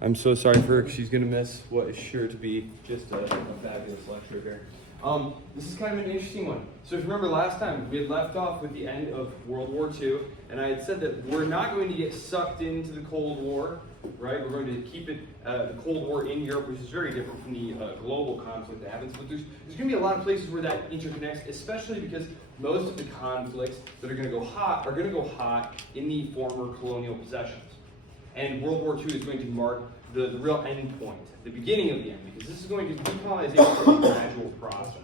I'm so sorry for her. She's going to miss what is sure to be just a fabulous lecture here. This is kind of an interesting one. So if you remember last time, we had left off with the end of World War II, and I had said that we're not going to get sucked into the Cold War, right? We're going to keep it, the Cold War in Europe, which is very different from the global conflict that happens. But there's going to be a lot of places where that interconnects, especially because most of the conflicts that are going to go hot in the former colonial possessions. And World War II is going to mark the real end point, the beginning of the end, because this is going to decolonization is a gradual process,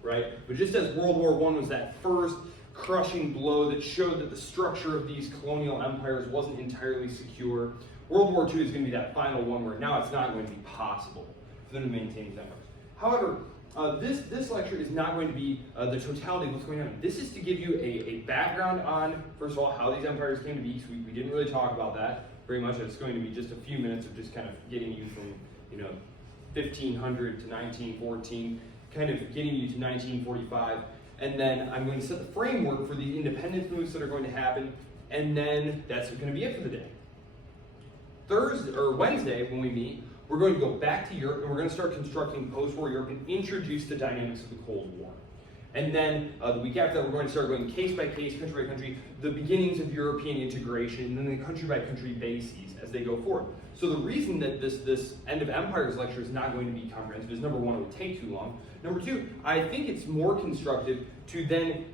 right? But just as World War I was that first crushing blow that showed that the structure of these colonial empires wasn't entirely secure, World War II is going to be that final one where now it's not going to be possible for them to maintain these empires. However, this lecture is not going to be the totality of what's going on. This is to give you a background on, first of all, how these empires came to be. So we didn't really talk about that very much. It's going to be just a few minutes of just kind of getting you from 1500 to 1914, kind of getting you to 1945, and then I'm going to set the framework for the independence moves that are going to happen, and then that's going to be it for the day. Thursday or Wednesday when we meet, we're going to go back to Europe and we're going to start constructing post-war Europe and introduce the dynamics of the Cold War. And then the week after that, we're going to start going case by case, country by country, the beginnings of European integration, and then the country by country bases as they go forward. So the reason that this End of Empires lecture is not going to be comprehensive is, number one, it would take too long. Number two, I think it's more constructive to then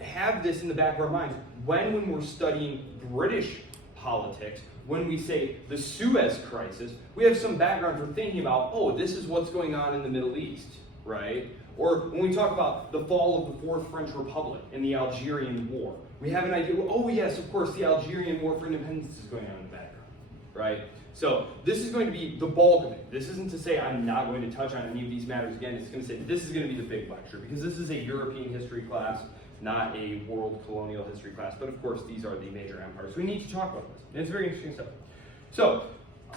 have this in the back of our minds when we're studying British politics. When we say the Suez Crisis, we have some background for thinking about, oh, this is what's going on in the Middle East, right? Or when we talk about the fall of the Fourth French Republic and the Algerian War, we have an idea, oh yes, of course, the Algerian War for Independence is going on in the background, right? So this is going to be the bulk of it. This isn't to say I'm not going to touch on any of these matters again. It's going to say this is going to be the big lecture because this is a European history class, not a world colonial history class. But of course, these are the major empires. So we need to talk about this. And it's very interesting stuff. So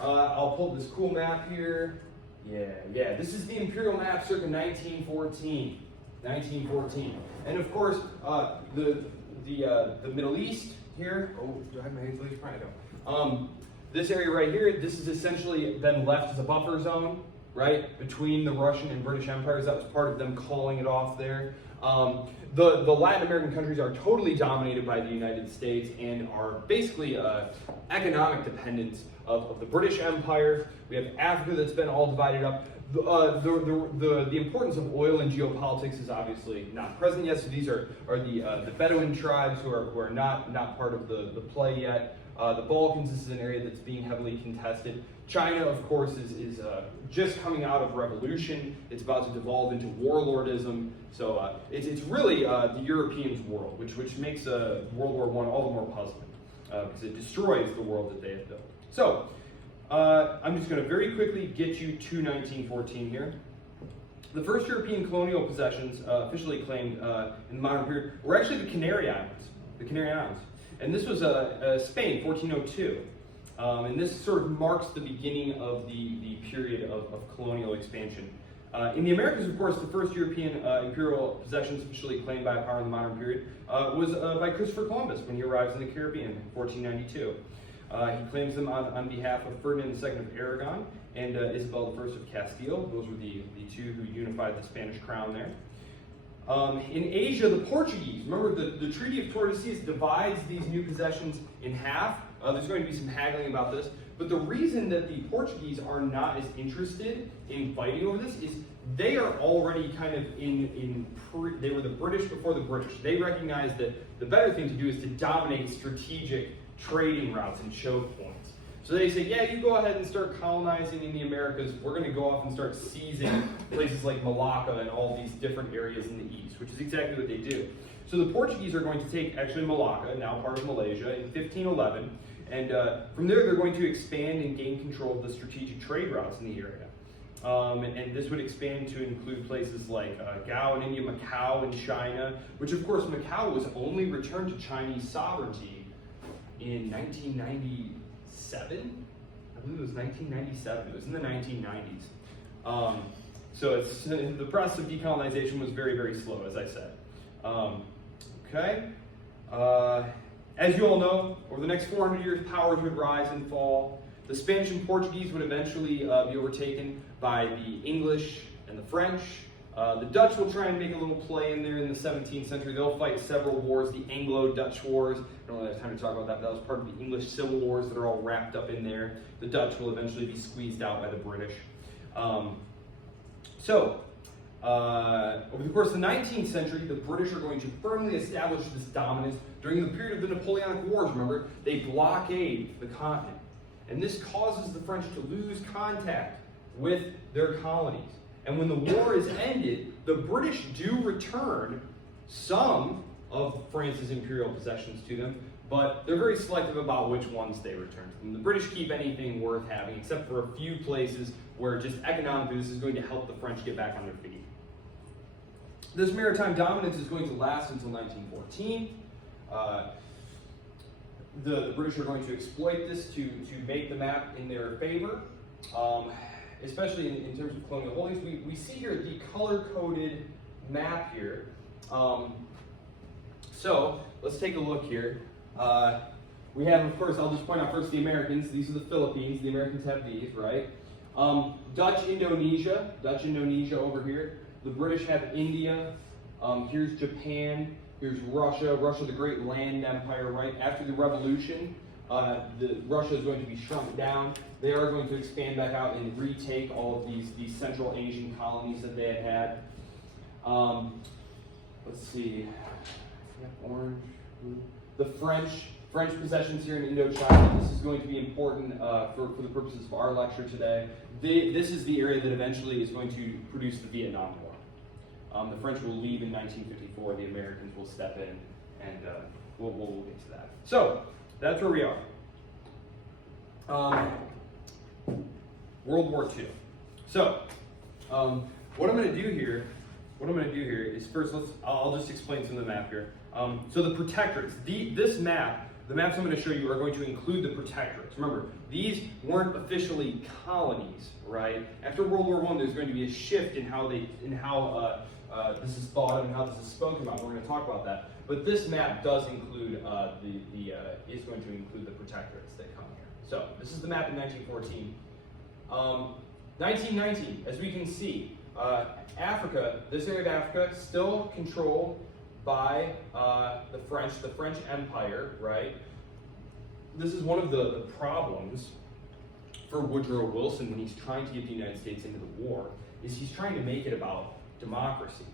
I'll pull this cool map here. Yeah. This is the imperial map circa 1914. And of course, the Middle East here. Oh, do I have my hands laser? Probably don't. This area right here, this has essentially been left as a buffer zone, right, between the Russian and British empires. That was part of them calling it off there. The Latin American countries are totally dominated by the United States and are basically economic dependents of the British Empire. We have Africa that's been all divided up. The importance of oil in geopolitics is obviously not present yet. So these are the Bedouin tribes who are not part of the play yet. The Balkans, this is an area that's being heavily contested. China, of course, is just coming out of revolution. It's about to devolve into warlordism. So it's really the Europeans' world, which makes World War I all the more puzzling because it destroys the world that they have built. So I'm just going to very quickly get you to 1914 here. The first European colonial possessions officially claimed in the modern period were actually the Canary Islands. And this was Spain, 1402. And this sort of marks the beginning of the period of colonial expansion. In the Americas, of course, the first European imperial possessions officially claimed by a power in the modern period was by Christopher Columbus when he arrives in the Caribbean in 1492. He claims them on behalf of Ferdinand II of Aragon and Isabel I of Castile. Those were the two who unified the Spanish crown there. In Asia, the Portuguese, remember the Treaty of Tordesillas divides these new possessions in half. There's going to be some haggling about this. But the reason that the Portuguese are not as interested in fighting over this is they are already kind of they were the British before the British. They recognize that the better thing to do is to dominate strategic trading routes and choke points. So they say, yeah, you go ahead and start colonizing in the Americas. We're going to go off and start seizing places like Malacca and all these different areas in the east, which is exactly what they do. So the Portuguese are going to take actually Malacca, now part of Malaysia, in 1511. And from there, they're going to expand and gain control of the strategic trade routes in the area. And this would expand to include places like Gao in India, Macau in China, which of course Macau was only returned to Chinese sovereignty in 1997. I believe it was 1997. It was in the 1990s. So it's the process of decolonization was very, very slow, as I said. Okay. As you all know, over the next 400 years, powers would rise and fall. The Spanish and Portuguese would eventually be overtaken by the English and the French. The Dutch will try and make a little play in there in the 17th century. They'll fight several wars, the Anglo-Dutch Wars. I don't really have time to talk about that. That was part of the English Civil Wars that are all wrapped up in there. The Dutch will eventually be squeezed out by the British. Over the course of the 19th century, the British are going to firmly establish this dominance. During the period of the Napoleonic Wars, remember, they blockade the continent. And this causes the French to lose contact with their colonies. And when the war is ended, the British do return some of France's imperial possessions to them, but they're very selective about which ones they return to them. The British keep anything worth having, except for a few places where just economically this is going to help the French get back on their feet. This maritime dominance is going to last until 1914. The British are going to exploit this to make the map in their favor, especially in terms of colonial holdings. We see here the color-coded map here. So let's take a look here. We have, of course, I'll just point out first the Americans. These are the Philippines. The Americans have these, right? Dutch Indonesia over here. The British have India. Here's Japan. Here's Russia. Russia, the great land empire, right? After the revolution, Russia is going to be shrunk down. They are going to expand back out and retake all of these Central Asian colonies that they had. Let's see. Orange, blue. The French possessions here in Indochina. This is going to be important for the purposes of our lecture today. This is the area that eventually is going to produce the Vietnam War. The French will leave in 1954. The Americans will step in, and we'll get to that. So that's where we are. World War II. So what I'm going to do here is first I'll just explain some of the map here. So the protectorates. The maps I'm going to show you are going to include the protectorates. Remember, these weren't officially colonies, right? After World War I, there's going to be a shift in how this is thought of and how this is spoken about. We're going to talk about that. But this map does include is going to include the protectorates that come here. So this is the map in 1914. 1919, as we can see, Africa, this area of Africa, still controlled by the French Empire, right? This is one of the problems for Woodrow Wilson when he's trying to get the United States into the war, is he's trying to make it about democracy,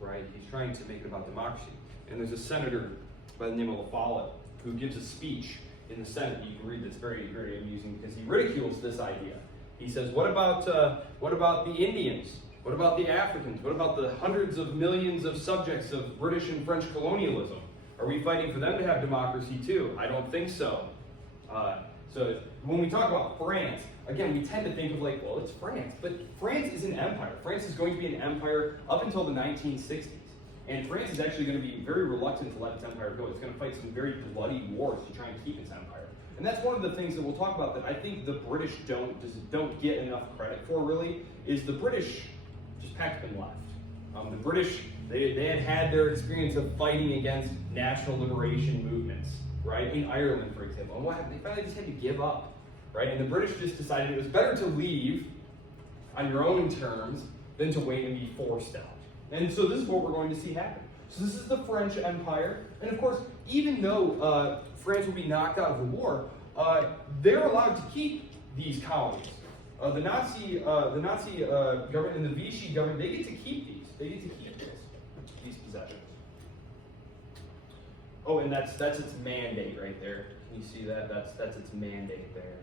right? He's trying to make it about democracy. And there's a senator by the name of La Follette who gives a speech in the Senate. You can read this, very, very amusing, because he ridicules this idea. He says, what about the Indians? What about the Africans? What about the hundreds of millions of subjects of British and French colonialism? Are we fighting for them to have democracy too? I don't think so. So when we talk about France, again, we tend to think of like, well, it's France. But France is an empire. France is going to be an empire up until the 1960s. And France is actually going to be very reluctant to let its empire go. It's going to fight some very bloody wars to try and keep its empire. And that's one of the things that we'll talk about that I think the British don't get enough credit for, really, is the British just packed and left. The British, they had their experience of fighting against national liberation movements, right? In Ireland, for example. And what happened? They finally just had to give up, right? And the British just decided it was better to leave on your own terms than to wait and be forced out. And so this is what we're going to see happen. So this is the French Empire. And of course, even though France will be knocked out of the war, they're allowed to keep these colonies. The Nazi government and the Vichy government, they get to keep these. They get to keep these possessions. Oh, and that's its mandate right there. Can you see that? That's its mandate there.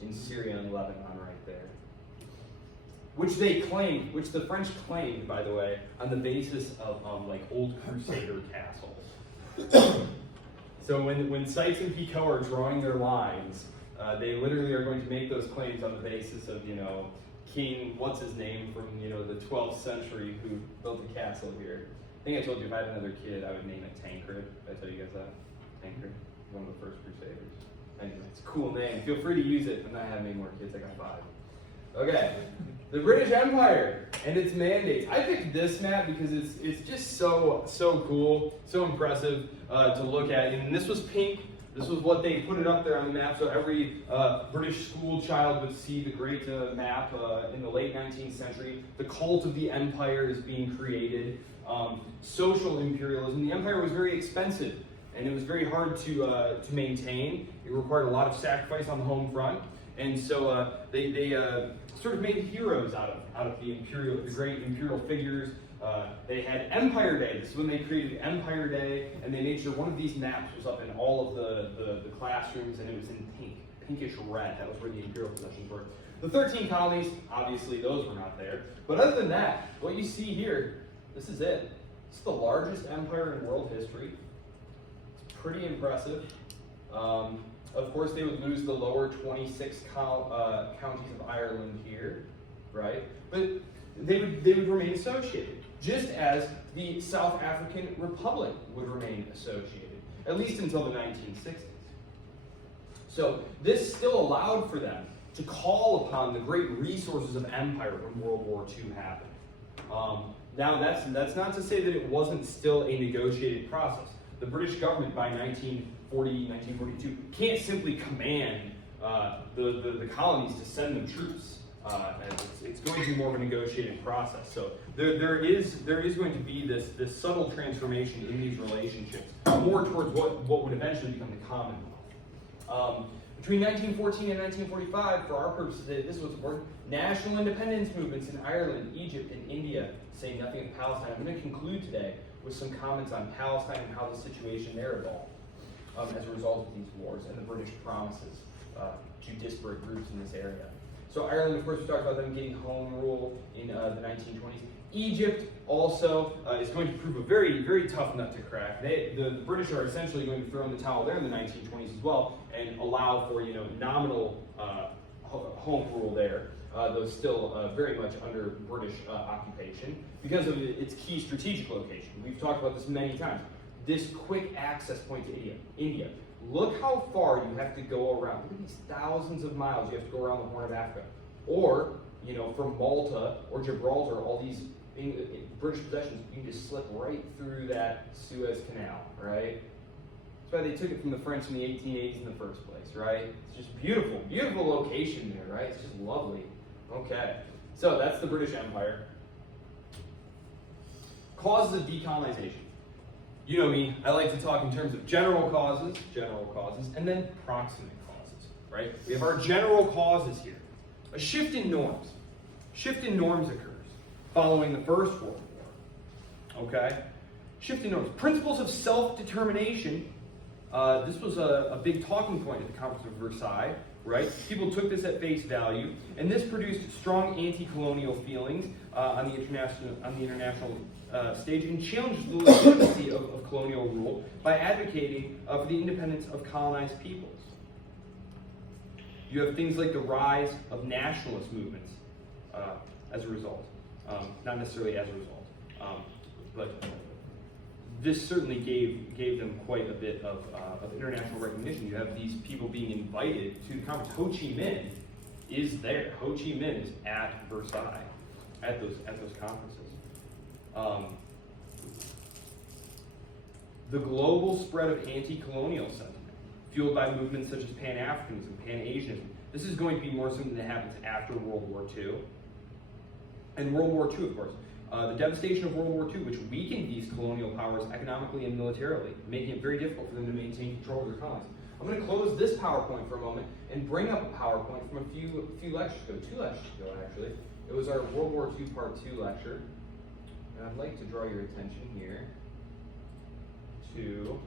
In Syria and Lebanon right there. Which they claimed, which the French claimed, by the way, on the basis of like old Crusader castles. So when Sykes and Picot are drawing their lines, they literally are going to make those claims on the basis of, King, what's his name, from, the 12th century, who built the castle here. I think I told you if I had another kid, I would name it Tancred. Did I tell you guys that? Tancred, one of the first Crusaders. Anyway, it's a cool name. Feel free to use it. I'm not having any more kids. I got 5. Okay. The British Empire and its mandates. I picked this map because it's just so cool, so impressive to look at. And this was pink This was what they put it up there on the map, so every British school child would see the great map in the late 19th century. The cult of the empire is being created. Social imperialism. The empire was very expensive, and it was very hard to maintain. It required a lot of sacrifice on the home front, and so they sort of made heroes out of the great imperial figures. They had Empire Day. This is when they created Empire Day, and they made sure one of these maps was up in all of the classrooms, and it was in pinkish red. That was where the imperial possessions were. The 13 colonies, obviously, those were not there. But other than that, what you see here, this is it. This is the largest empire in world history. It's pretty impressive. Of course, they would lose the lower 26 counties of Ireland here, right? But they would remain associated, just as the South African Republic would remain associated, at least until the 1960s. So this still allowed for them to call upon the great resources of empire when World War II happened. Now that's not to say that it wasn't still a negotiated process. The British government by 1940, 1942 can't simply command the colonies to send them troops. It's going to be more of a negotiated process. So there is going to be this subtle transformation in these relationships, more towards what would eventually become the Commonwealth. Between 1914 and 1945, for our purposes, this was important. National independence movements in Ireland, Egypt, and India, saying nothing of Palestine. I'm going to conclude today with some comments on Palestine and how the situation there evolved as a result of these wars and the British promises to disparate groups in this area. So Ireland, of course, we talked about them getting home rule in the 1920s. Egypt also is going to prove a very, very tough nut to crack. The British are essentially going to throw in the towel there in the 1920s as well and allow for nominal home rule there, though still very much under British occupation because of its key strategic location. We've talked about this many times. This quick access point to India. Look how far you have to go around. Look at these thousands of miles you have to go around the Horn of Africa. Or, from Malta or Gibraltar, all these British possessions, you can just slip right through that Suez Canal, right? That's why they took it from the French in the 1880s in the first place, right? It's just beautiful, beautiful location there, right? It's just lovely. Okay, so that's the British Empire. Causes of decolonization. You know me, I like to talk in terms of general causes, and then proximate causes, right? We have our general causes here. A shift in norms. Shift in norms occurs following the First World War, okay? Shift in norms. Principles of self-determination. This was a big talking point at the Conference of Versailles, right? People took this at face value, and this produced strong anti-colonial feelings on the international stage and challenged the legitimacy of colonial rule by advocating for the independence of colonized peoples. You have things like the rise of nationalist movements as a result. Not necessarily as a result, but this certainly gave them quite a bit of international recognition. You have these people being invited to the conference. Ho Chi Minh is there. Ho Chi Minh is at Versailles at those conferences. The global spread of anti-colonial sentiment, fueled by movements such as Pan-Africanism, Pan-Asianism. This is going to be more something that happens after World War II. And World War II, of course. The devastation of World War II, which weakened these colonial powers economically and militarily, making it very difficult for them to maintain control of their colonies. I'm going to close this PowerPoint for a moment and bring up a PowerPoint from a few lectures ago, 2 lectures ago actually. It was our World War II Part 2 lecture. And I'd like to draw your attention here to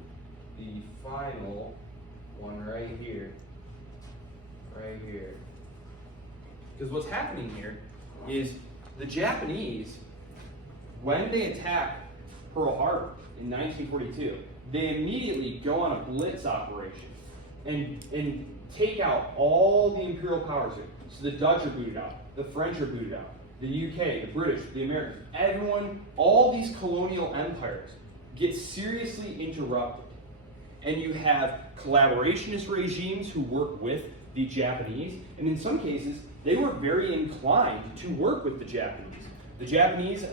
the final one right here. Right here. Because what's happening here is the Japanese, when they attack Pearl Harbor in 1942, they immediately go on a blitz operation and take out all the imperial powers here. So the Dutch are booted out, the French are booted out, the UK, the British, the Americans, everyone, all these colonial empires get seriously interrupted. And you have collaborationist regimes who work with the Japanese, and in some cases, they were very inclined to work with the Japanese. The Japanese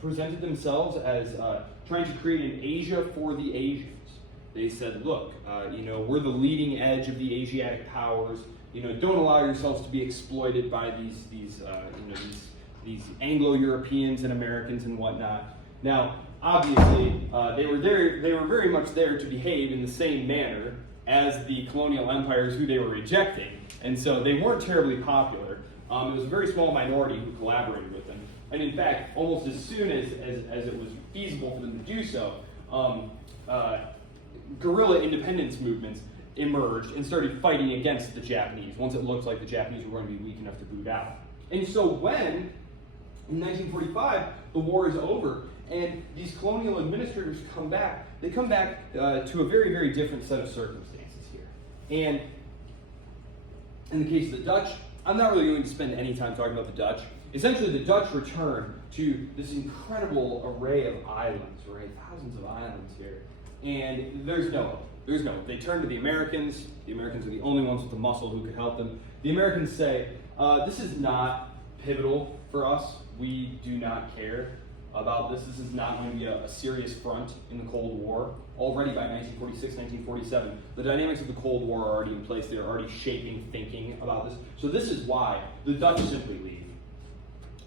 presented themselves as trying to create an Asia for the Asians. They said, look, we're the leading edge of the Asiatic powers. Don't allow yourselves to be exploited by these Anglo-Europeans and Americans and whatnot. Now, obviously, they were very much there to behave in the same manner as the colonial empires who they were rejecting, and so they weren't terribly popular. It was a very small minority who collaborated with them, and in fact, almost as soon as it was feasible for them to do so, guerrilla independence movements emerged and started fighting against the Japanese once it looked like the Japanese were going to be weak enough to boot out. And so when, in 1945, the war is over and these colonial administrators come back, they come back to a very, very different set of circumstances here. And in the case of the Dutch, I'm not really going to spend any time talking about the Dutch. Essentially, the Dutch return to this incredible array of islands, right? Thousands of islands here. And there's no hope. They turn to the Americans. The Americans are the only ones with the muscle who could help them. The Americans say, this is not pivotal for us. We do not care about this. This is not going to be a serious front in the Cold War. Already by 1946, 1947, the dynamics of the Cold War are already in place. They're already shaping thinking about this. So this is why the Dutch simply leave.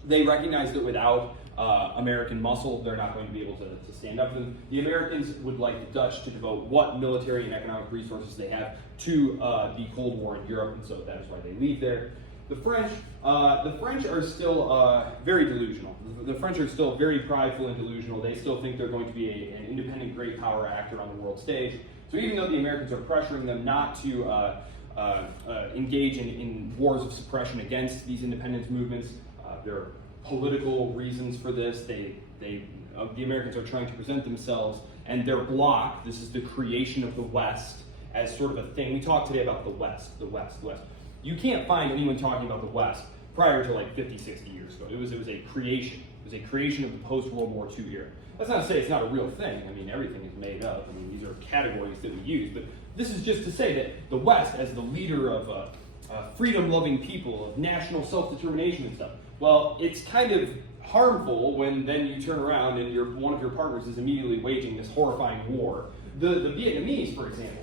They recognize that without American muscle, they're not going to be able to stand up to them. The Americans would like the Dutch to devote what military and economic resources they have to the Cold War in Europe, and so that is why they leave there. The French are still very delusional. The French are still very prideful and delusional. They still think they're going to be an independent great power actor on the world stage. So even though the Americans are pressuring them not to engage in wars of suppression against these independence movements, there are political reasons for this. The Americans are trying to present themselves and their bloc, this is the creation of the West, as sort of a thing. We talked today about the West. You can't find anyone talking about the West prior to like 50, 60 years ago. It was a creation. It was a creation of the post-World War II era. That's not to say it's not a real thing. I mean, everything is made up. I mean, these are categories that we use. But this is just to say that the West, as the leader of freedom-loving people, of national self-determination and stuff, well, it's kind of harmful when then you turn around and one of your partners is immediately waging this horrifying war. The Vietnamese, for example,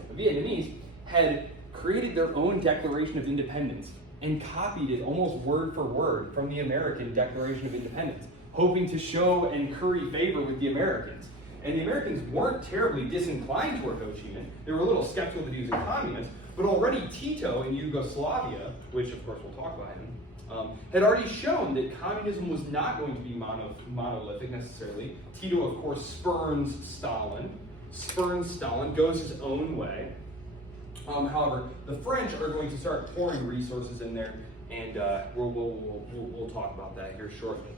had created their own Declaration of Independence and copied it almost word for word from the American Declaration of Independence, hoping to show and curry favor with the Americans. And the Americans weren't terribly disinclined toward Ho Chi Minh. They were a little skeptical that he was a communist, but already Tito in Yugoslavia, which of course we'll talk about him, had already shown that communism was not going to be monolithic necessarily. Tito, of course, spurns Stalin, goes his own way. However, the French are going to start pouring resources in there, and we'll talk about that here shortly.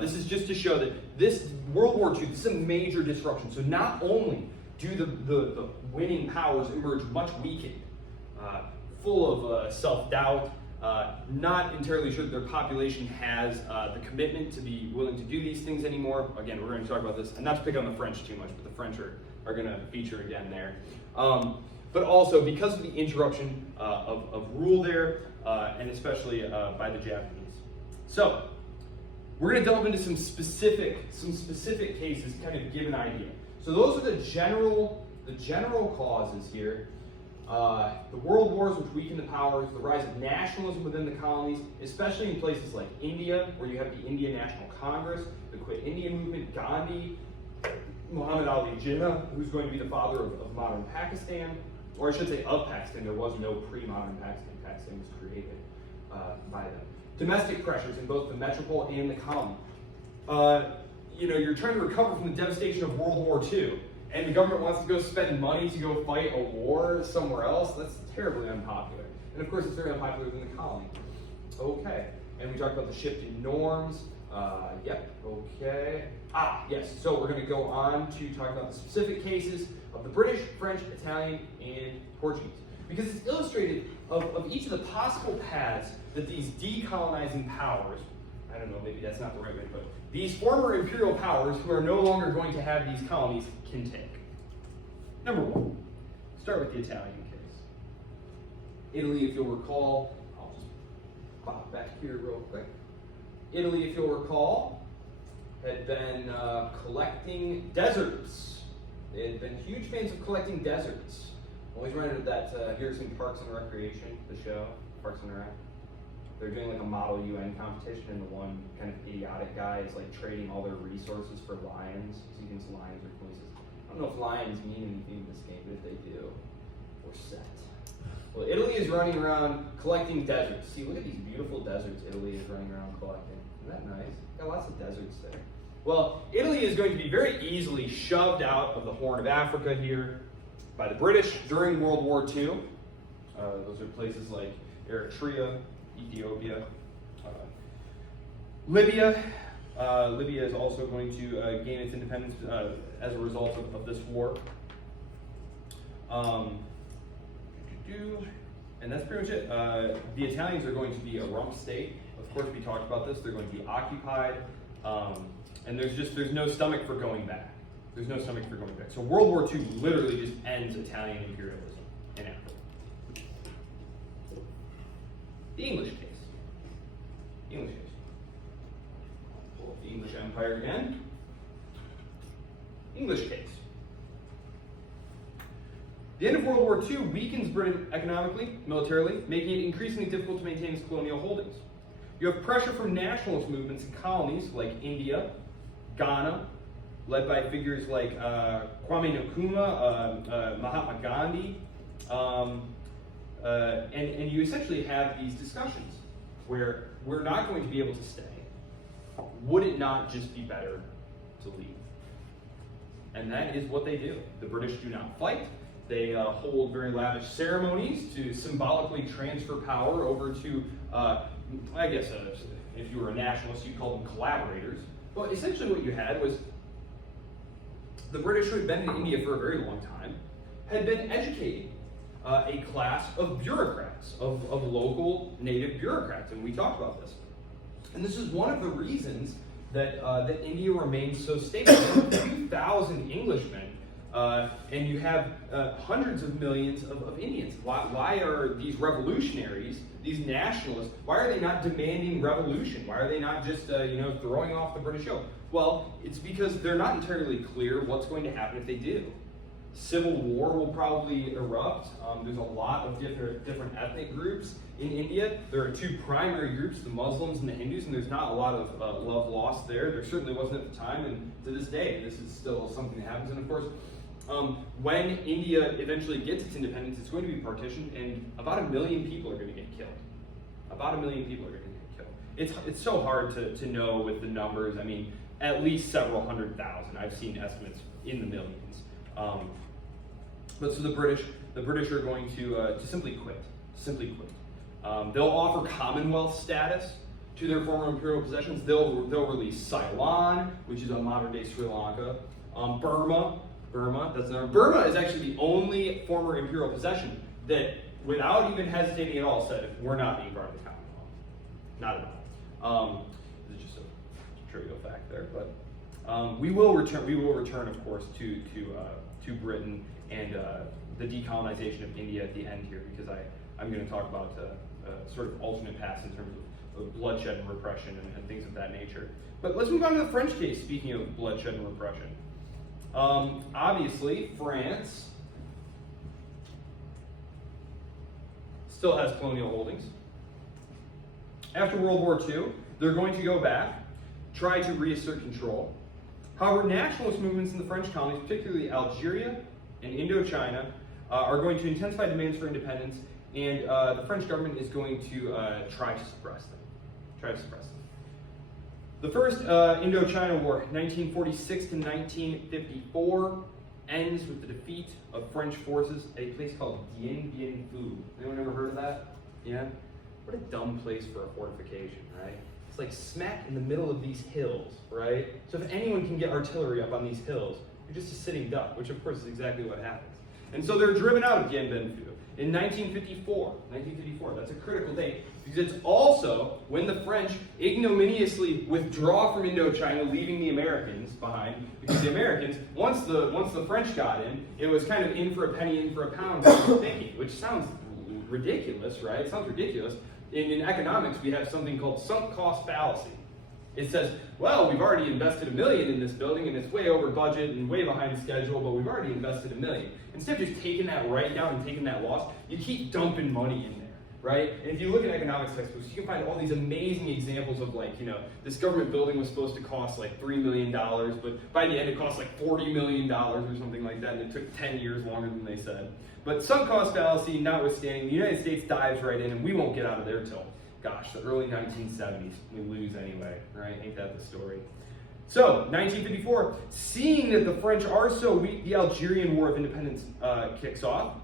This is just to show that this World War II, this is a major disruption. So not only do the winning powers emerge much weakened, full of self-doubt, not entirely sure that their population has the commitment to be willing to do these things anymore. Again, we're going to talk about this, and not to pick on the French too much, but the French are going to feature again there. But also because of the interruption of rule there, and especially by the Japanese. So we're going to delve into some specific cases, kind of give an idea. So those are the general causes here. The world wars which weaken the powers, the rise of nationalism within the colonies, especially in places like India, where you have the Indian National Congress, the Quit India movement, Gandhi, Muhammad Ali Jinnah, who's going to be the father of modern Pakistan, or I should say of Pakistan. There was no pre-modern Pakistan. Pakistan was created by them. Domestic pressures in both the metropole and the colony. You're trying to recover from the devastation of World War II, and the government wants to go spend money to go fight a war somewhere else. That's terribly unpopular. And of course, it's very unpopular within the colony. Okay, and we talked about the shift in norms. Okay. Yes, so we're going to go on to talk about the specific cases of the British, French, Italian, and Portuguese. Because it's illustrated of each of the possible paths that these decolonizing powers, I don't know, maybe that's not the right way to put it, these former imperial powers who are no longer going to have these colonies can take. Number one, start with the Italian case. Italy, if you'll recall, I'll just pop back here real quick. Italy, if you'll recall, had been collecting deserts They had been huge fans of collecting deserts. Always remember that, have you ever seen Parks and Recreation, the show, Parks and Rec? They're doing like a model UN competition, and the one kind of idiotic guy is like trading all their resources for lions. He thinks lions are places. I don't know if lions mean anything in this game, but if they do, we're set. Well, Italy is running around collecting deserts. See, look at these beautiful deserts Italy is running around collecting. Isn't that nice? Got lots of deserts there. Well, Italy is going to be very easily shoved out of the Horn of Africa here by the British during World War II. Those are places like Eritrea, Ethiopia, Libya. Libya is also going to gain its independence as a result of this war. And that's pretty much it. The Italians are going to be a rump state. Of course, we talked about this. They're going to be occupied, and there's no stomach for going back. There's no stomach for going back. So World War II literally just ends Italian imperialism in Africa. The English case. English case. Pull up the English Empire again. English case. The end of World War II weakens Britain economically, militarily, making it increasingly difficult to maintain its colonial holdings. You have pressure from nationalist movements in colonies like India, Ghana, led by figures like Kwame Nkrumah, Mahatma Gandhi, and you essentially have these discussions where we're not going to be able to stay. Would it not just be better to leave? And that is what they do. The British do not fight. They hold very lavish ceremonies to symbolically transfer power over to, I guess, if you were a nationalist, you'd call them collaborators. But essentially what you had was the British, who had been in India for a very long time, had been educating a class of bureaucrats, of local native bureaucrats, and we talked about this. And this is one of the reasons that India remains so stable. There are 2,000 Englishmen, and you have hundreds of millions of Indians. Why are these revolutionaries, these nationalists, why are they not demanding revolution? Why are they not just throwing off the British yoke? Well, it's because they're not entirely clear what's going to happen if they do. Civil war will probably erupt. There's a lot of different ethnic groups in India. There are two primary groups, the Muslims and the Hindus, and there's not a lot of love lost there. There certainly wasn't at the time, and to this day, this is still something that happens. And of course, when India eventually gets its independence, it's going to be partitioned, and about 1 million people are going to get killed. About 1 million people are going to get killed. It's so hard to know with the numbers. I mean, at least several 100,000. I've seen estimates in the millions. But so the British are going to simply quit. They'll offer Commonwealth status to their former imperial possessions. They'll release Ceylon, which is a modern-day Sri Lanka. Burma is actually the only former imperial possession that, without even hesitating at all, said we're not being part of the Commonwealth. Not at all. This is just a trivial fact there, but we will return. We will return, of course, to Britain and the decolonization of India at the end here, because I'm going to talk about sort of alternate paths in terms of bloodshed and repression and things of that nature. But let's move on to the French case. Speaking of bloodshed and repression. Obviously, France still has colonial holdings. After World War II, they're going to go back, try to reassert control. However, nationalist movements in the French colonies, particularly Algeria and Indochina, are going to intensify demands for independence, and the French government is going to try to suppress them. The first Indochina War, 1946 to 1954, ends with the defeat of French forces at a place called Dien Bien Phu. Anyone ever heard of that? Yeah? What a dumb place for a fortification, right? It's like smack in the middle of these hills, right? So if anyone can get artillery up on these hills, you're just a sitting duck, which of course is exactly what happens. And so they're driven out of Dien Bien Phu in 1954. That's a critical date, because it's also when the French ignominiously withdraw from Indochina, leaving the Americans behind, because the Americans, once the French got in, it was kind of in for a penny, in for a pound thinking, which sounds ridiculous, right? It sounds ridiculous. In economics, we have something called sunk cost fallacy. It says, well, we've already invested $1 million in this building and it's way over budget and way behind schedule, but we've already invested $1 million. Instead of just taking that write-down and taking that loss, you keep dumping money in there, right? And if you look at economics textbooks, you can find all these amazing examples of like, this government building was supposed to cost like $3 million, but by the end it cost like $40 million or something like that, and it took 10 years longer than they said. But sunk cost fallacy notwithstanding, the United States dives right in, and we won't get out of there till, gosh, the early 1970s. We lose anyway, right? Ain't that the story? So, 1954, seeing that the French are so weak, the Algerian War of Independence kicks off.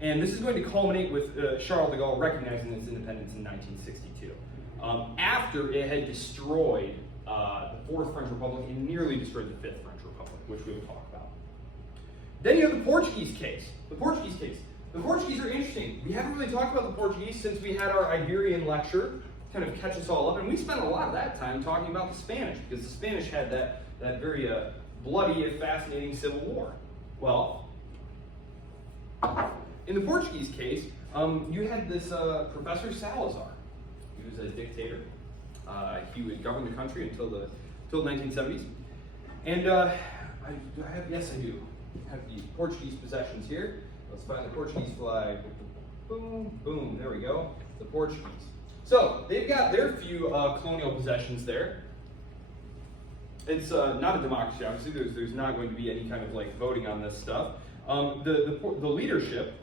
And this is going to culminate with Charles de Gaulle recognizing its independence in 1962. After it had destroyed the Fourth French Republic and nearly destroyed the Fifth French Republic, which we will talk about. Then you have the Portuguese case. The Portuguese are interesting. We haven't really talked about the Portuguese since we had our Iberian lecture, kind of catch us all up, and we spent a lot of that time talking about the Spanish, because the Spanish had that very bloody and fascinating civil war. Well, in the Portuguese case, you had this Professor Salazar. He was a dictator. He would govern the country until the 1970s. And yes, I do have the Portuguese possessions here. Let's find the Portuguese flag. Boom, boom, there we go. The Portuguese. So they've got their few colonial possessions there. It's not a democracy, obviously. There's not going to be any kind of like voting on this stuff. The leadership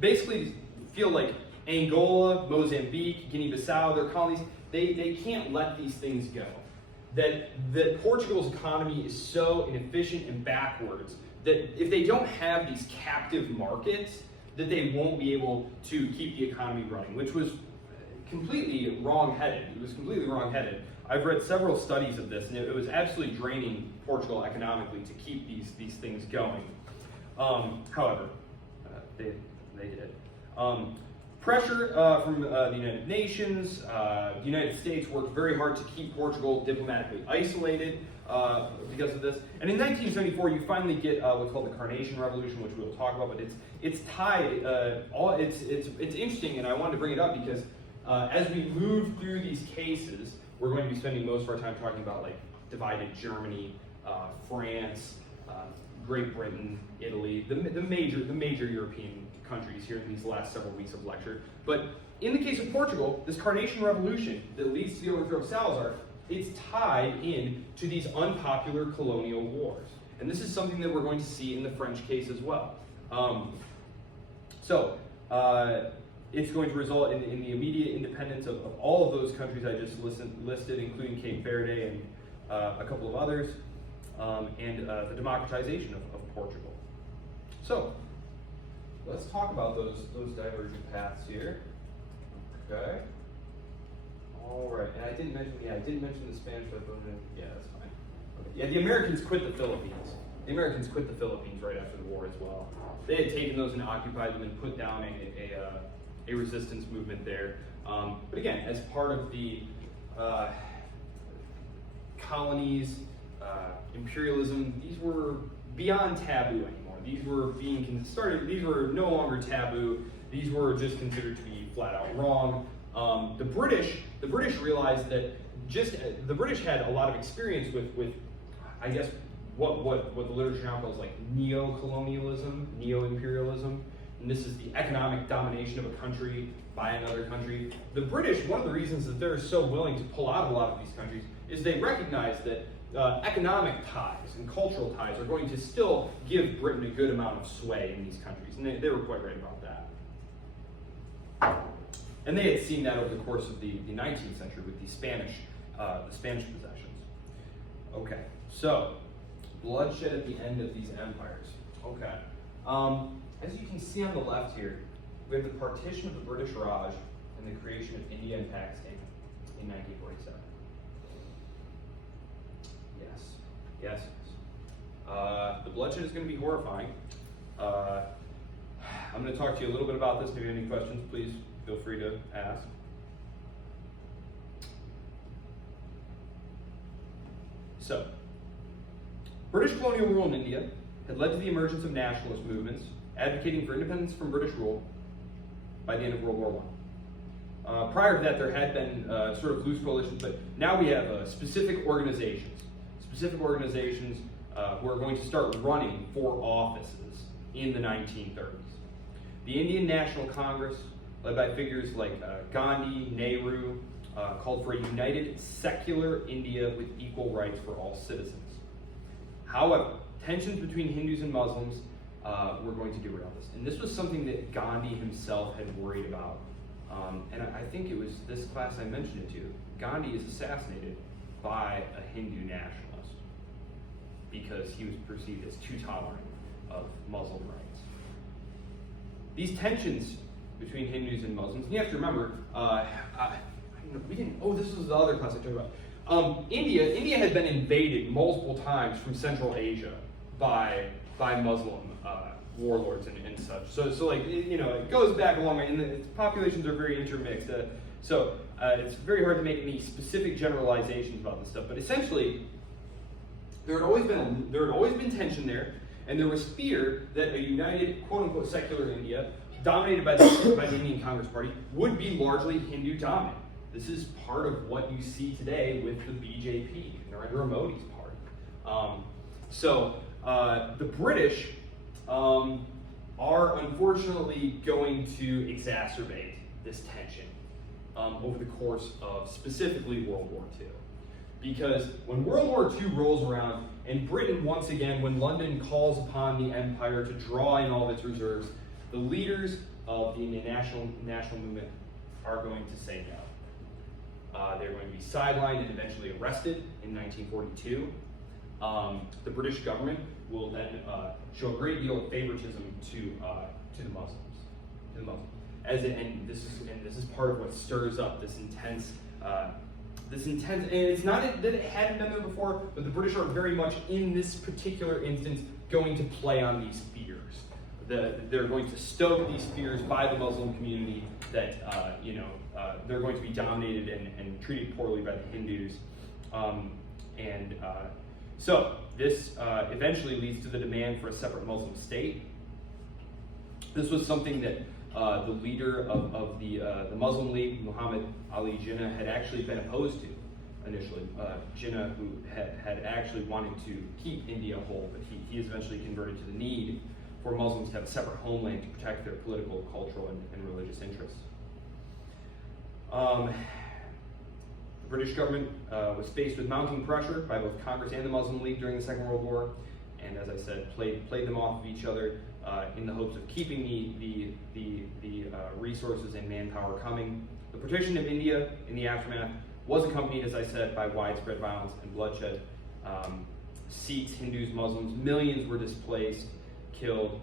basically feel like Angola, Mozambique, Guinea-Bissau, their colonies, they can't let these things go. That Portugal's economy is so inefficient and backwards that if they don't have these captive markets, that they won't be able to keep the economy running, which was completely wrong-headed. It was completely wrong-headed. I've read several studies of this, and it was absolutely draining Portugal economically to keep these things going. However, they did. Pressure from the United Nations, the United States worked very hard to keep Portugal diplomatically isolated because of this. And in 1974, you finally get what's called the Carnation Revolution, which we'll talk about. But it's tied. It's interesting, and I wanted to bring it up because as we move through these cases, we're going to be spending most of our time talking about like divided Germany, France, Great Britain, Italy, the major European countries here in these last several weeks of lecture. But in the case of Portugal, this Carnation Revolution that leads to the overthrow of Salazar, it's tied in to these unpopular colonial wars. And this is something that we're going to see in the French case as well. It's going to result in the immediate independence of all of those countries I just listed, including Cape Verde and a couple of others, and the democratization of Portugal. So, let's talk about those divergent paths here. Okay. All right. And I didn't mention the Spanish. Yeah, that's fine. Okay. Yeah, the Americans quit the Philippines. The Americans quit the Philippines right after the war as well. They had taken those and occupied them and put down a resistance movement there. But again, as part of the colonies, imperialism, these were beyond taboo anymore. These were being started. These were no longer taboo. These were just considered to be flat out wrong. The British realized that the British had a lot of experience with I guess what the literature now calls like neo-colonialism, neo-imperialism, and this is the economic domination of a country by another country. The British, one of the reasons that they're so willing to pull out of a lot of these countries is they recognize that economic ties and cultural ties are going to still give Britain a good amount of sway in these countries, and they were quite right about that. And they had seen that over the course of the 19th century with the Spanish possessions. Okay, so bloodshed at the end of these empires. Okay, as you can see on the left here, we have the partition of the British Raj and the creation of India and Pakistan in 1947. Yes. The bloodshed is going to be horrifying. I'm going to talk to you a little bit about this. If you have any questions, please feel free to ask. So, British colonial rule in India had led to the emergence of nationalist movements advocating for independence from British rule by the end of World War Prior to that, there had been sort of loose coalitions, but now we have specific organizations who are going to start running for offices in the 1930s. The Indian National Congress, led by figures like Gandhi, Nehru, called for a united secular India with equal rights for all citizens. However, tensions between Hindus and Muslims were going to derail this. And this was something that Gandhi himself had worried about. And I think it was this class I mentioned it to. Gandhi is assassinated by a Hindu nationalist because he was perceived as too tolerant of Muslim rights. These tensions between Hindus and Muslims, and you have to remember, this was the other class I talked about. India had been invaded multiple times from Central Asia by Muslim warlords and such. So like, it goes back a long way, and the populations are very intermixed. So it's very hard to make any specific generalizations about this stuff. But essentially, there had always been tension there, and there was fear that a united, quote unquote, secular India, dominated by the Indian Congress Party, would be largely Hindu dominant. This is part of what you see today with the BJP, Narendra Modi's party. The British are unfortunately going to exacerbate this tension over the course of specifically World War II. Because when World War II rolls around, and Britain once again, when London calls upon the empire to draw in all of its reserves, the leaders of the Indian national movement are going to say no. They're going to be sidelined and eventually arrested in 1942. The British government will then show a great deal of favoritism to the Muslims. And this is part of what stirs up this intense. And it's not that it hadn't been there before, but the British are very much in this particular instance going to play on these fears. They're going to stoke these fears by the Muslim community that they're going to be dominated and treated poorly by the Hindus. So this eventually leads to the demand for a separate Muslim state. This was something that the leader of the Muslim League, Muhammad Ali Jinnah, had actually been opposed to initially. Jinnah, who had actually wanted to keep India whole, but he is eventually converted to the need for Muslims to have a separate homeland to protect their political, cultural, and religious interests. The British government was faced with mounting pressure by both Congress and the Muslim League during the Second World War, and as I said, played them off of each other in the hopes of keeping the resources and manpower coming. The partition of India in the aftermath was accompanied, as I said, by widespread violence and bloodshed. Sikhs, Hindus, Muslims, millions were displaced, killed.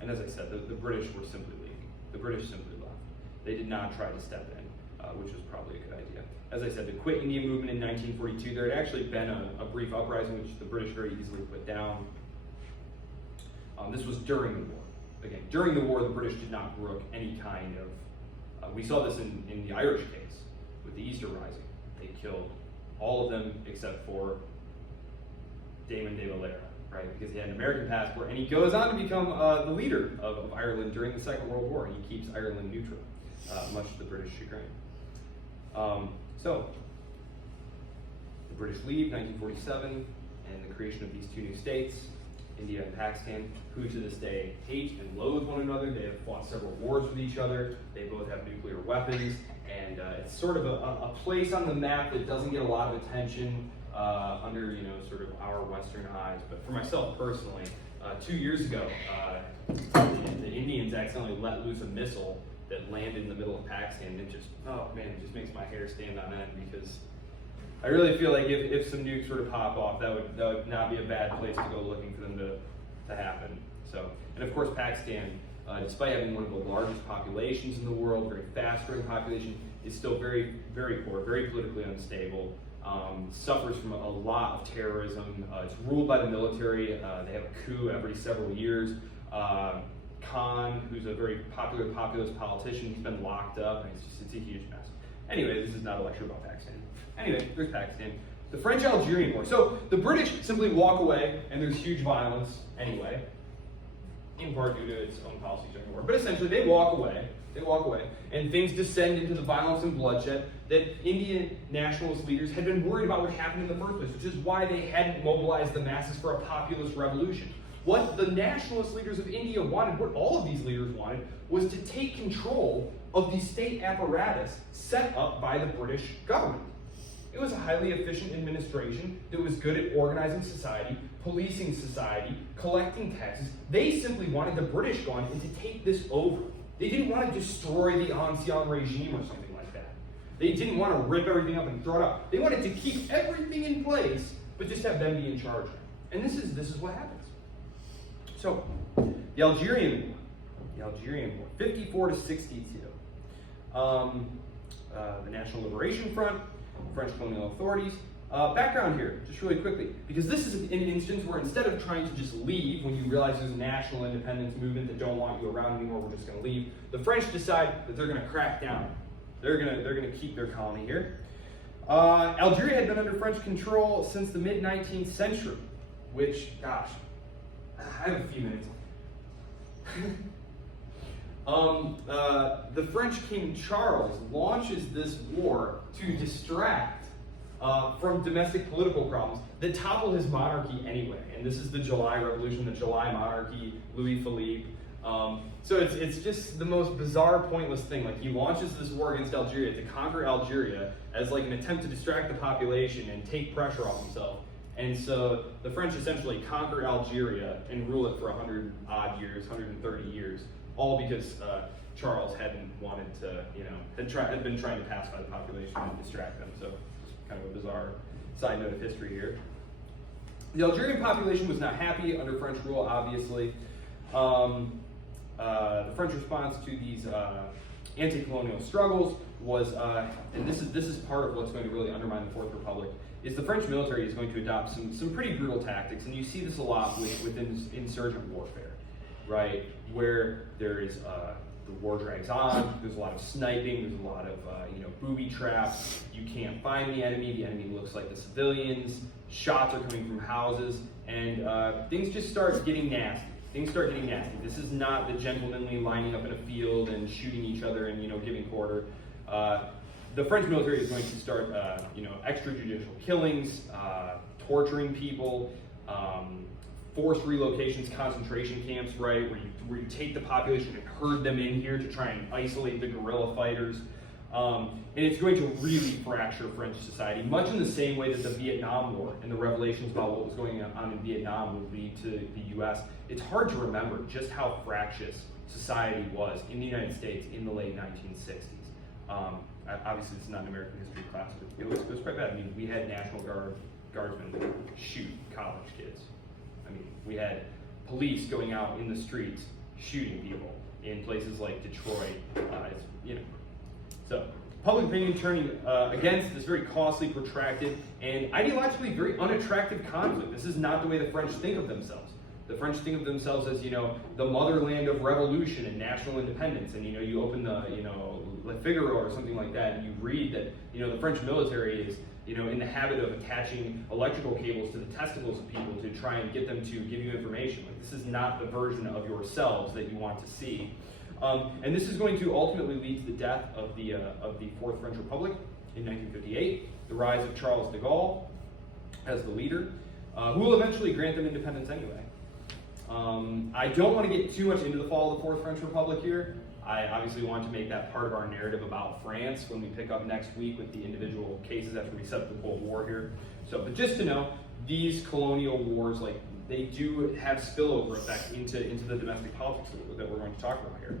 And as I said, the British were simply leaving. The British simply left. They did not try to step in, which was probably a good idea. As I said, the Quit India movement in 1942, there had actually been a brief uprising which the British very easily put down. This was during the war. Again, during the war, the British did not brook any kind of, we saw this in the Irish case with the Easter Rising. They killed all of them except for Damon de Valera, right? Because he had an American passport, and he goes on to become the leader of Ireland during the Second World War. He keeps Ireland neutral, much to the British chagrin. So, the British leave, 1947, and the creation of these two new states, India and Pakistan, who to this day hate and loathe one another. They have fought several wars with each other. They both have nuclear weapons, and it's sort of a place on the map that doesn't get a lot of attention under sort of our Western eyes. But for myself personally, 2 years ago, the Indians accidentally let loose a missile that landed in the middle of Pakistan. It just makes my hair stand on end, because I really feel like if some nukes were to pop off, that would not be a bad place to go looking for them to happen. So, and of course Pakistan, despite having one of the largest populations in the world, very fast growing population, is still very, very poor, very politically unstable, suffers from a lot of terrorism. It's ruled by the military. They have a coup every several years. Khan, who's a very popular populist politician, he's been locked up, and it's a huge mess. Anyway, this is not a lecture about Pakistan. Anyway, there's Pakistan. The French-Algerian War. So the British simply walk away, and there's huge violence anyway, in part due to its own policies during the war. But essentially, they walk away, and things descend into the violence and bloodshed that Indian nationalist leaders had been worried about what happened in the first place, which is why they hadn't mobilized the masses for a populist revolution. What the nationalist leaders of India wanted, what all of these leaders wanted, was to take control of the state apparatus set up by the British government. It was a highly efficient administration that was good at organizing society, policing society, collecting taxes. They simply wanted the British gone and to take this over. They didn't want to destroy the ancien regime or something like that. They didn't want to rip everything up and throw it out. They wanted to keep everything in place, but just have them be in charge. And this is what happens. So, the Algerian War, 54 to 62. The National Liberation Front, French colonial authorities. Background here, just really quickly, because this is an instance where instead of trying to just leave when you realize there's a national independence movement that don't want you around anymore, we're just going to leave. The French decide that they're going to crack down. They're going to keep their colony here. Algeria had been under French control since the mid-19th century, which, gosh, I have a few minutes. The French King Charles launches this war to distract from domestic political problems that topple his monarchy anyway. And this is the July Revolution, the July Monarchy, Louis Philippe. So it's just the most bizarre, pointless thing. Like, he launches this war against Algeria to conquer Algeria as like an attempt to distract the population and take pressure off himself. And so the French essentially conquer Algeria and rule it for 100 odd years, 130 years, all because Charles hadn't wanted to, had been trying to pacify the population and distract them. So kind of a bizarre side note of history here. The Algerian population was not happy under French rule, obviously. The French response to these anti-colonial struggles was, and this is part of what's going to really undermine the Fourth Republic, is the French military is going to adopt some pretty brutal tactics, and you see this a lot within insurgent warfare, right? Where there is the war drags on. There's a lot of sniping. There's a lot of booby traps. You can't find the enemy. The enemy looks like the civilians. Shots are coming from houses, and things just start getting nasty. This is not the gentlemanly lining up in a field and shooting each other and giving quarter. The French military is going to start extrajudicial killings, torturing people, forced relocations, concentration camps, right, where you take the population and herd them in here to try and isolate the guerrilla fighters. And it's going to really fracture French society, much in the same way that the Vietnam War and the revelations about what was going on in Vietnam would lead to the U.S. It's hard to remember just how fractious society was in the United States in the late 1960s. Obviously, it's not an American history class, but it was quite bad. I mean, we had National Guardsmen shoot college kids. I mean, we had police going out in the streets shooting people in places like Detroit. So public opinion turning against this very costly, protracted, and ideologically very unattractive conflict. This is not the way the French think of themselves. The French think of themselves as, the motherland of revolution and national independence. And, you open the, Le Figaro or something like that, and you read that, the French military is, in the habit of attaching electrical cables to the testicles of people to try and get them to give you information. Like, this is not the version of yourselves that you want to see. And this is going to ultimately lead to the death of the Fourth French Republic in 1958, the rise of Charles de Gaulle as the leader, who will eventually grant them independence anyway. I don't want to get too much into the fall of the Fourth French Republic here. I obviously want to make that part of our narrative about France when we pick up next week with the individual cases after we set up the Cold War here. So, but just to know, these colonial wars, they do have spillover effect into the domestic politics that we're going to talk about here.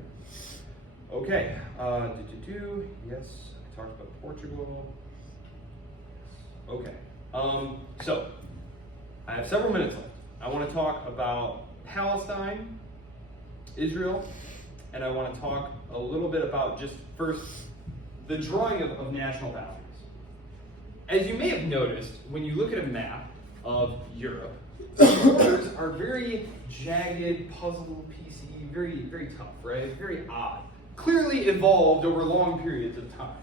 Okay, yes, I talked about Portugal. Okay, so I have several minutes left. I want to talk about Palestine, Israel, and I want to talk a little bit about just first the drawing of national boundaries. As you may have noticed, when you look at a map of Europe, the borders are very jagged, puzzle piecey, very, very tough, right? Very odd. Clearly evolved over long periods of time.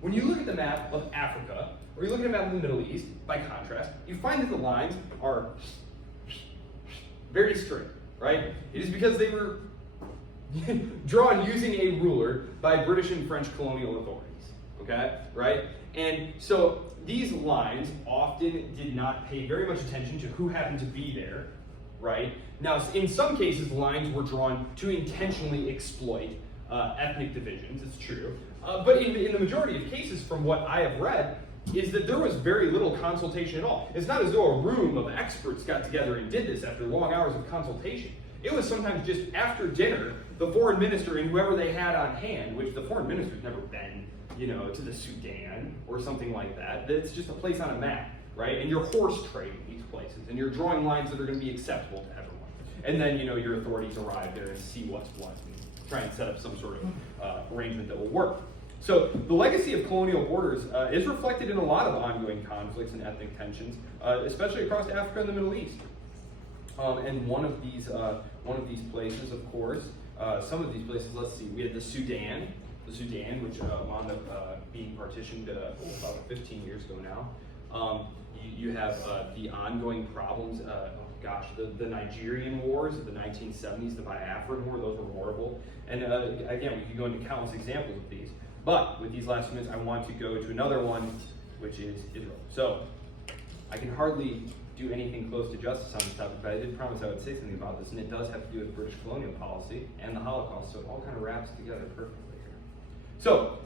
When you look at the map of Africa, or you look at a map of the Middle East, by contrast, you find that the lines are very straight, right? It is because they were drawn using a ruler by British and French colonial authorities, okay, right? And so these lines often did not pay very much attention to who happened to be there, right? Now, in some cases, lines were drawn to intentionally exploit ethnic divisions, it's true. But in the majority of cases, from what I have read, is that there was very little consultation at all. It's not as though a room of experts got together and did this after long hours of consultation. It was sometimes just after dinner, the foreign minister and whoever they had on hand, which the foreign minister's never been, to the Sudan or something like that. It's just a place on a map, right? And you're horse trading these places, and you're drawing lines that are going to be acceptable to everyone. And then, your authorities arrive there and see what's what, and try and set up some sort of arrangement that will work. So the legacy of colonial borders is reflected in a lot of ongoing conflicts and ethnic tensions, especially across Africa and the Middle East. And one of these places, of course, some of these places. Let's see. We had the Sudan, which wound up being partitioned about 15 years ago now. You have the ongoing problems. The Nigerian wars of the 1970s, the Biafran War. Those were horrible. And again, we could go into countless examples of these. But with these last minutes, I want to go to another one, which is Israel. So I can hardly do anything close to justice on this topic, but I did promise I would say something about this, and it does have to do with British colonial policy and the Holocaust, so it all kind of wraps together perfectly here. So,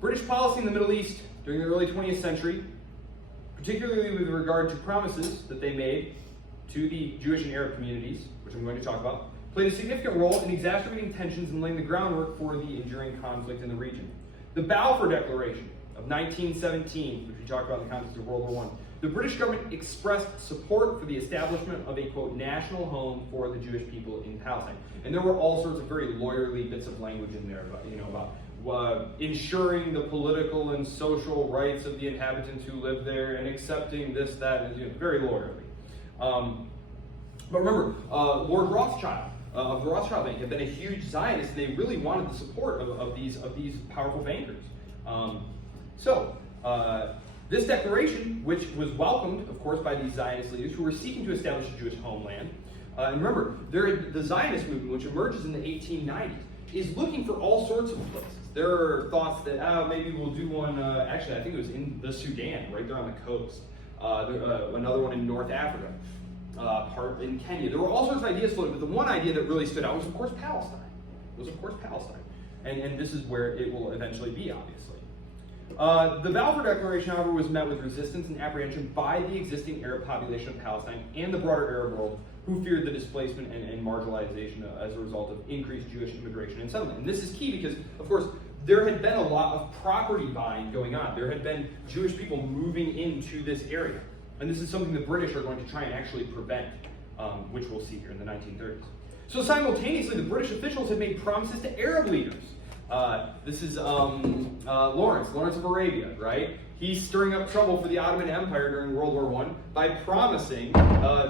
British policy in the Middle East during the early 20th century, particularly with regard to promises that they made to the Jewish and Arab communities, which I'm going to talk about, played a significant role in exacerbating tensions and laying the groundwork for the enduring conflict in the region. The Balfour Declaration of 1917, which we talked about in the context of World War I, the British government expressed support for the establishment of a, quote, national home for the Jewish people in Palestine. And there were all sorts of very lawyerly bits of language in there about ensuring the political and social rights of the inhabitants who live there and accepting this, that, and very lawyerly. But remember, Lord Rothschild of the Rothschild Bank had been a huge Zionist, and they really wanted the support of these powerful bankers. This declaration, which was welcomed, of course, by these Zionist leaders who were seeking to establish a Jewish homeland. And remember, the Zionist movement, which emerges in the 1890s, is looking for all sorts of places. There are thoughts that maybe we'll do one, actually I think it was in the Sudan, right there on the coast. Another one in North Africa, part in Kenya. There were all sorts of ideas floated, but the one idea that really stood out was, of course, Palestine. And this is where it will eventually be, obviously. The Balfour Declaration, however, was met with resistance and apprehension by the existing Arab population of Palestine and the broader Arab world, who feared the displacement and marginalization as a result of increased Jewish immigration and settlement. And this is key because, of course, there had been a lot of property buying going on. There had been Jewish people moving into this area. And this is something the British are going to try and actually prevent, which we'll see here in the 1930s. So simultaneously, the British officials had made promises to Arab leaders. This is Lawrence of Arabia, right? He's stirring up trouble for the Ottoman Empire during World War I by promising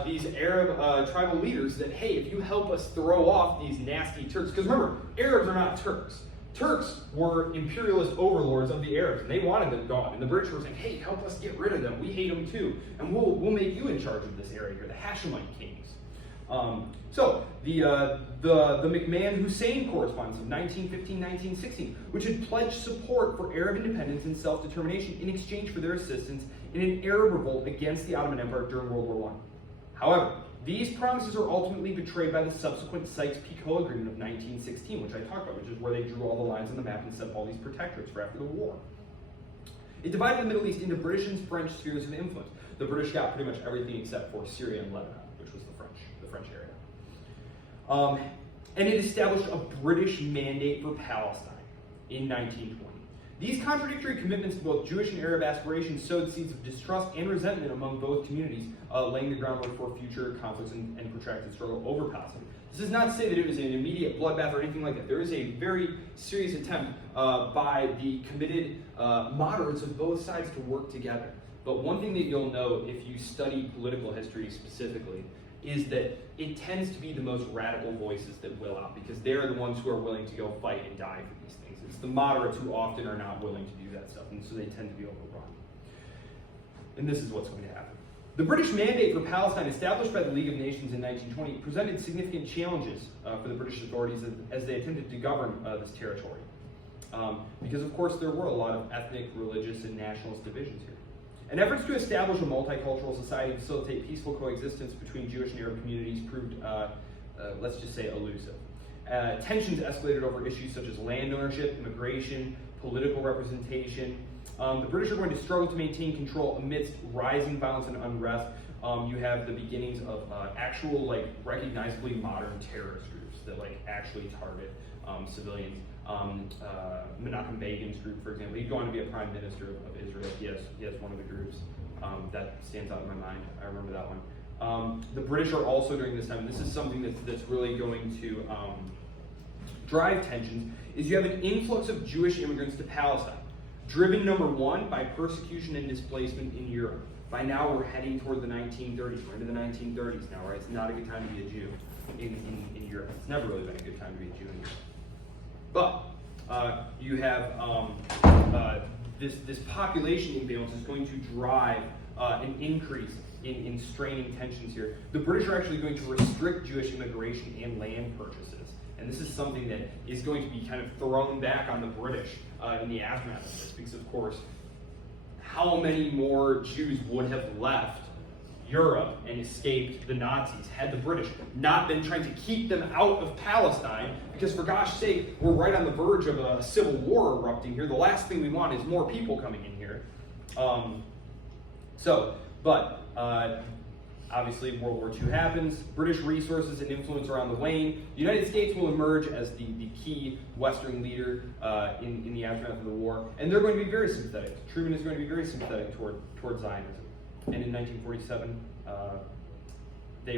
these Arab tribal leaders that, hey, if you help us throw off these nasty Turks, because remember, Arabs are not Turks. Turks were imperialist overlords of the Arabs, and they wanted them gone. And the British were saying, hey, help us get rid of them. We hate them too. And we'll make you in charge of this area here, the Hashemite kings. The McMahon-Hussein Correspondence of 1915-1916, which had pledged support for Arab independence and self-determination in exchange for their assistance in an Arab revolt against the Ottoman Empire during World War I. However, these promises are ultimately betrayed by the subsequent Sykes-Picot Agreement of 1916, which I talked about, which is where they drew all the lines on the map and set up all these protectorates for after the war. It divided the Middle East into British and French spheres of influence. The British got pretty much everything except for Syria and Lebanon, which was the French area. And it established a British mandate for Palestine in 1920. These contradictory commitments to both Jewish and Arab aspirations sowed seeds of distrust and resentment among both communities, laying the groundwork for future conflicts and protracted struggle over Palestine. This is not to say that it was an immediate bloodbath or anything like that. There is a very serious attempt by the committed moderates of both sides to work together. But one thing that you'll know if you study political history specifically is that it tends to be the most radical voices that will out, because they're the ones who are willing to go fight and die for these things. It's the moderates who often are not willing to do that stuff, and so they tend to be overrun. And this is what's going to happen. The British mandate for Palestine, established by the League of Nations in 1920, presented significant challenges for the British authorities as they attempted to govern this territory. Because, of course, there were a lot of ethnic, religious, and nationalist divisions here. And efforts to establish a multicultural society and facilitate peaceful coexistence between Jewish and Arab communities proved, let's just say, elusive. Tensions escalated over issues such as land ownership, immigration, political representation. The British are going to struggle to maintain control amidst rising violence and unrest. You have the beginnings of actual, recognizably modern terrorist groups that, actually target civilians. Menachem Begin's group, for example, he'd go on to be a prime minister of Israel. He has one of the groups that stands out in my mind. I remember that one. The British are also during this time, this is something that's really going to drive tensions, is you have an influx of Jewish immigrants to Palestine, driven, number one, by persecution and displacement in Europe. By now, we're heading toward the 1930s. We're into the 1930s now, right? It's not a good time to be a Jew in Europe. It's never really been a good time to be a Jew in Europe. But you have this population imbalance is going to drive an increase in straining tensions here. The British are actually going to restrict Jewish immigration and land purchases. And this is something that is going to be kind of thrown back on the British in the aftermath of this, because, of course, how many more Jews would have left Europe and escaped the Nazis had the British not been trying to keep them out of Palestine? Because, for gosh sake, we're right on the verge of a civil war erupting here. The last thing we want is more people coming in here. Obviously, World War II happens. British resources and influence are on the wane. The United States will emerge as the key Western leader in the aftermath of the war, and they're going to be very sympathetic. Truman is going to be very sympathetic toward Zionism. And in 1947, the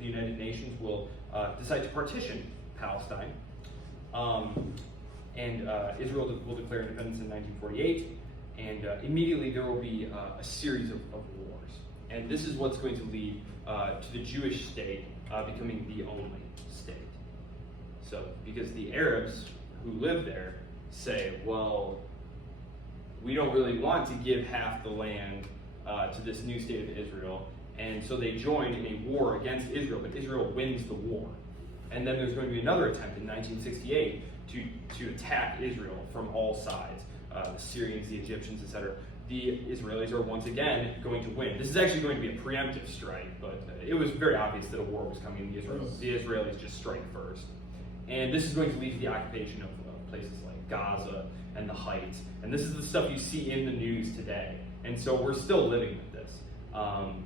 United Nations will decide to partition Palestine, and Israel will declare independence in 1948, and immediately there will be a series of wars. And this is what's going to lead to the Jewish state becoming the only state. So, because the Arabs who live there say, well, we don't really want to give half the land to this new state of Israel, and so they join in a war against Israel, but Israel wins the war. And then there's going to be another attempt in 1968 to attack Israel from all sides, the Syrians, the Egyptians, etc. The Israelis are once again going to win. This is actually going to be a preemptive strike, but it was very obvious that a war was coming. The Israelis just strike first. And this is going to lead to the occupation of places like Gaza and the Heights. And this is the stuff you see in the news today. And so we're still living with this. And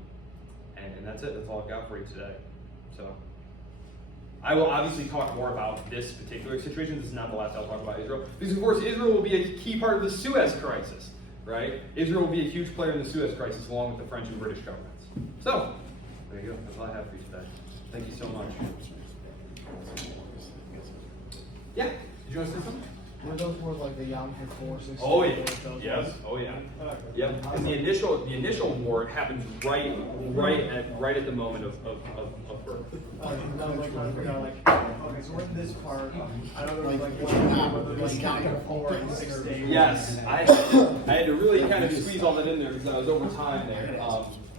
that's it. That's all I've got for you today. So I will obviously talk more about this particular situation. This is not the last I'll talk about Israel. Because, of course, Israel will be a key part of the Suez crisis, right? Israel will be a huge player in the Suez crisis along with the French and British governments. So, there you go. That's all I have for you today. Thank you so much. Yeah? Did you want to say something? Were those more like the Yom Kippur 6? Oh yeah, yes, oh yeah, yep. Because the initial war happens right at the moment of birth. Okay, so we're in this part. I don't know, like Yom Kippur in 6 days. Yes, I had to really kind of squeeze all that in there because I was over time there.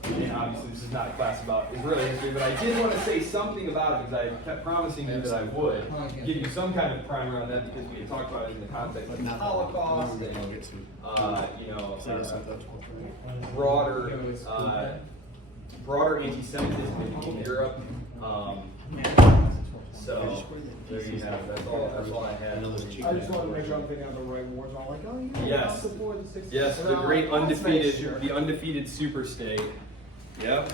And obviously this is not a class about Israeli history, but I did want to say something about it because I kept promising you that I would give you some kind of primer on that because we had talked about it in the context of the Holocaust and broader anti-Semitism in Europe. So there you have it. That's all I had. I just wanted to make sure I'm thinking of the right wars. I'm like, oh yeah, yes, the great undefeated super state. Yep.